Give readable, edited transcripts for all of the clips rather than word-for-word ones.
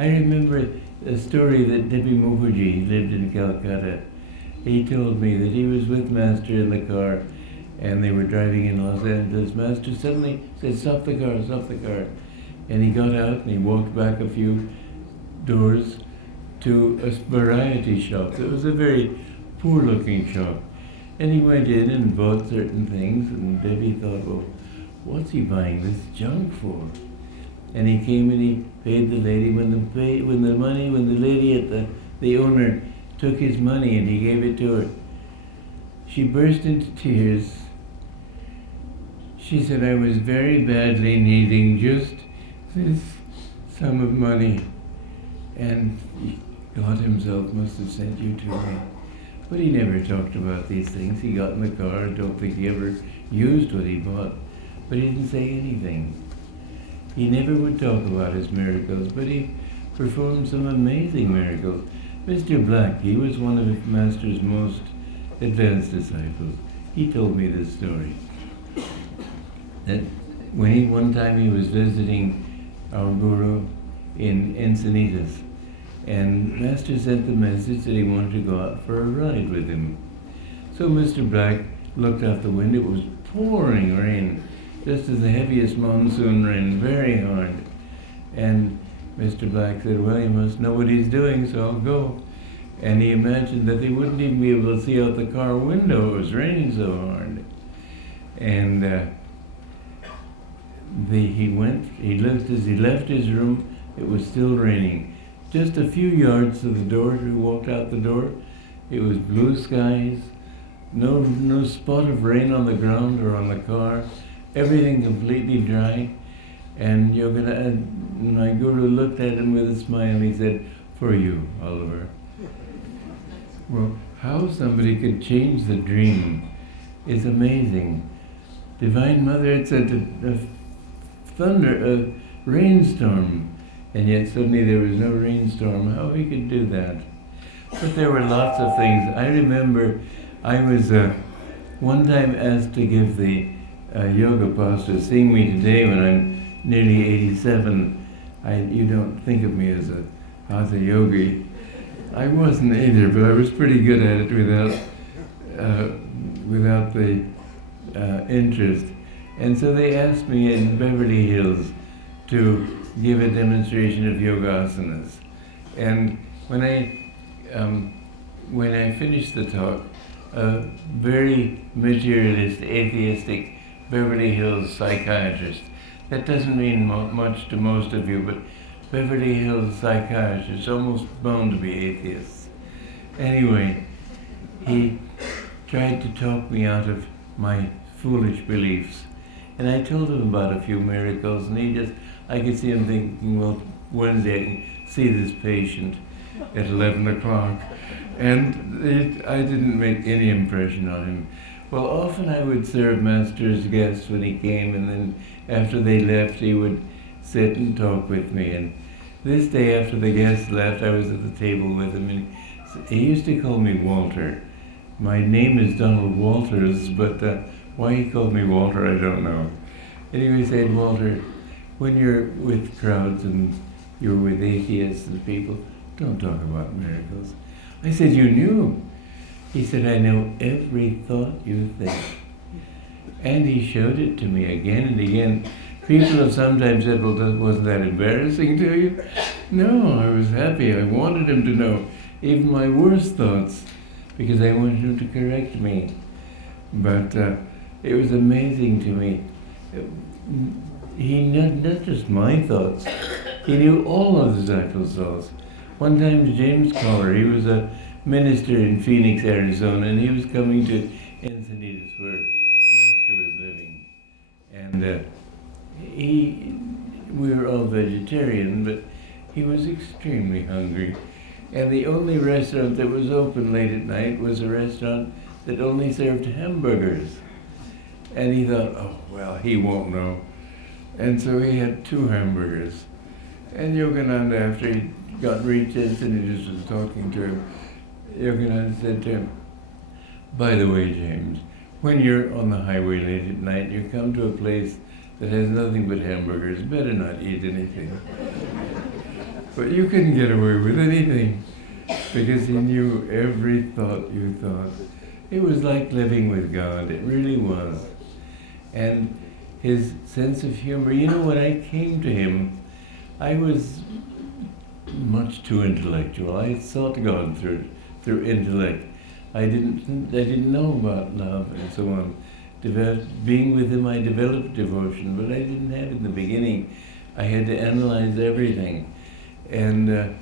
I remember a story that Devi Mukherjee, he lived in Calcutta. He told me that he was with Master in the car and they were driving in Los Angeles. Master suddenly said, "Stop the car, stop the car." And he got out and he walked back a few doors to a variety shop. It was a very poor-looking shop. And he went in and bought certain things, and Debbie thought, well, what's he buying this junk for? And he came and he paid the lady. When the lady at the owner took his money and he gave it to her, she burst into tears. She said, "I was very badly needing just this sum of money, and God himself must have sent you to me." But he never talked about these things. He got in the car. I don't think he ever used what he bought, but he didn't say anything. He never would talk about his miracles, but he performed some amazing miracles. Mr. Black, he was one of Master's most advanced disciples. He told me this story. That one time he was visiting our guru in Encinitas, and Master sent the message that he wanted to go out for a ride with him. So Mr. Black looked out the window. It was pouring rain, just as the heaviest monsoon rain, very hard. And Mr. Black said, "Well, he must know what he's doing, so I'll go." And he imagined that they wouldn't even be able to see out the car window. It was raining so hard. And as he left his room, it was still raining. Just a few yards to the door, he walked out the door. It was blue skies, no spot of rain on the ground or on the car, everything completely dry. And Yogananda, my guru, looked at him with a smile. He said, "For you, Oliver." Well, how somebody could change the dream is amazing. Divine Mother had said a rainstorm, and yet suddenly there was no rainstorm. How he could do that? But there were lots of things. I remember I was one time asked to give the yoga pastor, seeing me today when I'm nearly 87, you don't think of me as a hatha yogi. I wasn't either, but I was pretty good at it without the interest. And so they asked me in Beverly Hills to give a demonstration of yoga asanas. And when I finished the talk, a very materialist, atheistic Beverly Hills psychiatrist, that doesn't mean much to most of you, but Beverly Hills psychiatrists, almost bound to be atheists. Anyway, he tried to talk me out of my foolish beliefs. And I told him about a few miracles, and I could see him thinking, well, Wednesday I can see this patient at 11 o'clock. And I didn't make any impression on him. Well, often I would serve Master's guests when he came, and then after they left, he would sit and talk with me. And this day, after the guests left, I was at the table with him, and he used to call me Walter. My name is Donald Walters, but why he called me Walter, I don't know. Anyway, he said, "Walter, when you're with crowds and you're with atheists and people, don't talk about miracles." I said, "You knew?" He said, "I know every thought you think." And he showed it to me again and again. People have sometimes said, "Well, wasn't that embarrassing to you?" No, I was happy. I wanted him to know even my worst thoughts, because I wanted him to correct me. But it was amazing to me. He knew not just my thoughts, he knew all of the disciples' thoughts. One time, James Collar, he was a minister in Phoenix, Arizona, and he was coming to Encinitas, where Master was living. And we were all vegetarian, but he was extremely hungry. And the only restaurant that was open late at night was a restaurant that only served hamburgers. And he thought, oh, well, he won't know. And so he had 2 hamburgers. And Yogananda, after he reached Encinitas, was talking to him. Yogananda said to him, "By the way, James, when you're on the highway late at night, you come to a place that has nothing but hamburgers, better not eat anything." But you couldn't get away with anything because he knew every thought you thought. It was like living with God. It really was. And his sense of humor, when I came to him, I was much too intellectual. I sought God through intellect. I didn't know about love and so on. Being with him, I developed devotion, but I didn't have it in the beginning. I had to analyze everything. And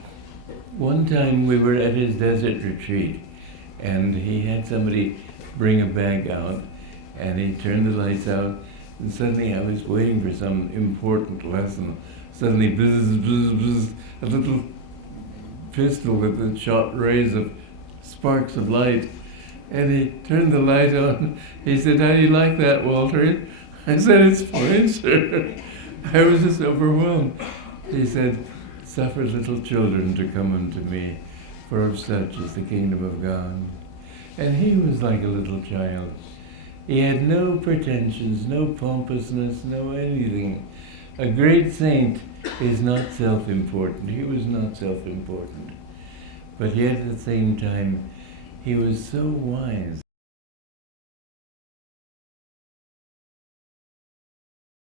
one time we were at his desert retreat, and he had somebody bring a bag out, and he turned the lights out, and suddenly I was waiting for some important lesson. Suddenly, bzz, bzz, bzz, a little pistol with a shot rays of sparks of light. And he turned the light on. He said, "How do you like that, Walter?" I said, "It's fine, sir." I was just overwhelmed. He said, "Suffer little children to come unto me, for of such is the kingdom of God." And he was like a little child. He had no pretensions, no pompousness, no anything. A great saint is not self-important. He was not self-important. But yet at the same time, he was so wise.